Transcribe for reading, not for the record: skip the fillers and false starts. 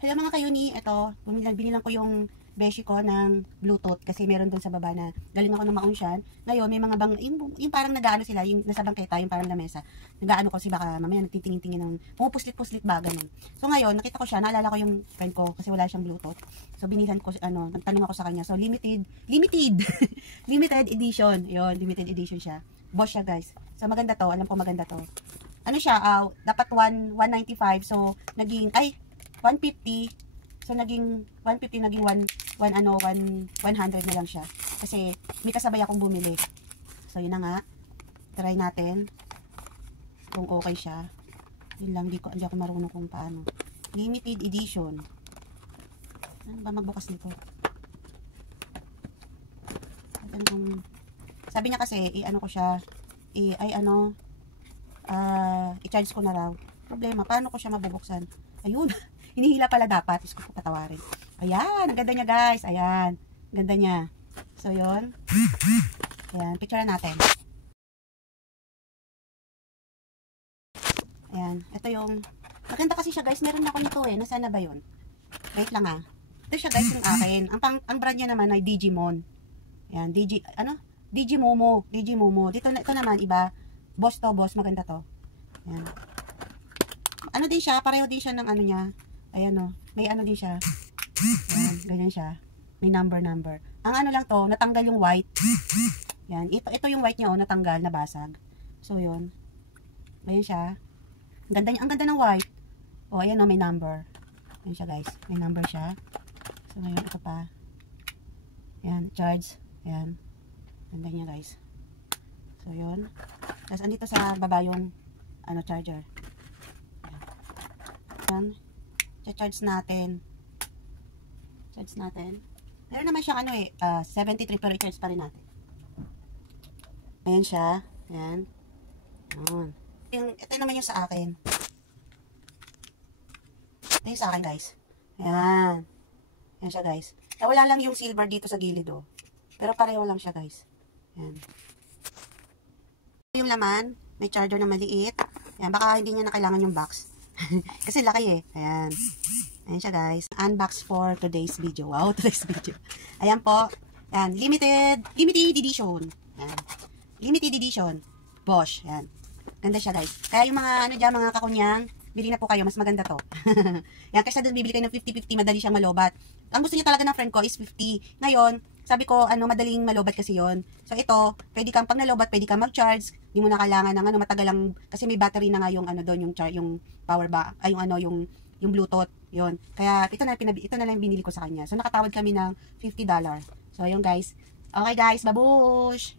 Hello mga kayuni, ito, binilang ko yung beshi ko ng Bluetooth kasi meron dun sa baba na galing ako ng Maunsyan. Ngayon, may mga yung parang nag-ano sila, yung nasa bangketa, yung parang lamesa. Nag-ano ko kasi baka mamaya nagtitingin-tingin ng pumupuslit-puslit ba, ganun. So ngayon, nakita ko siya, naalala ko yung friend ko kasi wala siyang Bluetooth. So binilhan ko, nagtanong ako sa kanya. So limited edition. Yun, limited edition siya. Bosch siya guys. So maganda to, alam ko maganda to. Ano siya, dapat 195, so naging, 150. So naging 150 naging 100 na lang siya. Kasi may kasabay akong bumili. So yun na nga. Try natin kung okay siya. Yun lang, hindi ako marunong kung paano. Limited edition. Ano ba magbukas nito? Sabi niya kasi i-ano ko siya, i-charge ko na raw. Problema, paano ko siya mabubuksan? Ayun. Hinihila pala dapat. Diyos ko po patawarin. Ayan. Ang ganda niya guys. Ayan. Ang ganda niya. So, yun. Ayan. Picture natin. Ayan. Ito yung... Maganda kasi siya guys. Meron ako nito eh. Nasaan na ba yun? Wait lang ah. Ito siya guys yung akin. Ang brand niya naman ay Digimon. Ayan. Digimomo. Dito naman iba. Boss to boss. Maganda to. Ayan. Ano din siya? Pareho din siya ng ano niya. Ayan o. May ano din siya. Ayan, ganyan siya. May number. Ang ano lang to, natanggal yung white. Yan. Ito yung white niya o, natanggal, nabasag. So, yun. Ayan siya. Ang ganda ng white. O, ayan o, may number. Ayan siya guys. May number siya. So, ngayon, ito pa. Ayan, charge. Ayan. Ganda niya guys. So, yun. Tapos, andito sa baba yung charger. Ayan. Charge natin. Meron naman siyang 73 pero i-charge pa rin natin. Ayan siya. Ayan. Ito naman yung sa akin. Ito yung sa akin guys. Ayan. Ayan siya guys. Wala lang yung silver dito sa gilid oh. Pero pareho lang siya guys. Ayan. Yung laman, may charger na maliit. Ayan, baka hindi niya na kailangan yung box. Kasi laki eh. Ayan. Ayan siya guys. Unbox for today's video. Wow, today's video. Ayan po. Ayan. Limited edition. Ayan. Limited edition. Bosch. Ayan. Ganda siya guys. Kaya yung mga mga kakunyang, bili na po kayo. Mas maganda to. Ayan. Kasi doon bibili kayo ng 50-50. Madali siyang malobat. Ang gusto niya talaga ng friend ko is 50. Ngayon, sabi ko, madaling malobat kasi yon. So, ito, pwede kang pag nalobat, pwede kang mag-charge. Hindi mo na kailangan ng matagal lang, kasi may battery na nga yung doon, yung power ba, yung Bluetooth, yon. Kaya, ito na lang binili ko sa kanya. So, nakatawad kami ng $50. So, ayun guys. Okay guys, babush!